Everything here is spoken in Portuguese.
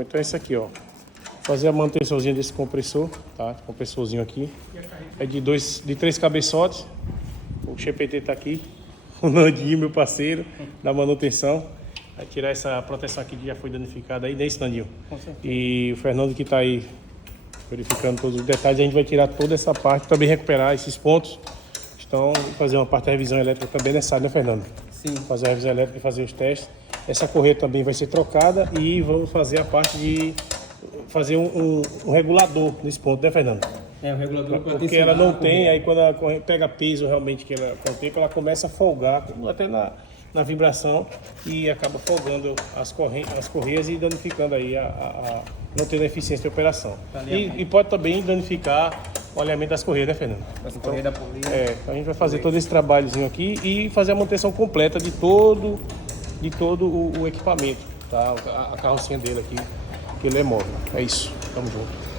Então é isso aqui, ó. Fazer a manutençãozinha desse compressor, tá? Compressorzinho aqui. É de 3 cabeçotes. O GPT tá aqui. O Nandinho, meu parceiro, da manutenção. Vai tirar essa proteção aqui que já foi danificada aí, né, Nandinho? E o Fernando que tá aí verificando todos os detalhes. A gente vai tirar toda essa parte, também recuperar esses pontos. Então, fazer uma parte da revisão elétrica também é necessário, né, Fernando? Sim. Fazer a revisão elétrica e fazer os testes. Essa correia também vai ser trocada e vamos fazer a parte de fazer um regulador nesse ponto, né, Fernando? É, o regulador porque ela não tem, aí quando a correia pega peso realmente que ela com o tempo, ela começa a folgar, até na vibração, e acaba folgando as correias e danificando aí não tendo eficiência de operação. E pode também danificar o alinhamento das correias, né, Fernando? Correia da polícia. Então a gente vai fazer todo esse trabalhozinho aqui e fazer a manutenção completa de todo o equipamento, tá? A carrocinha dele aqui, que ele é móvel. É isso, tamo junto.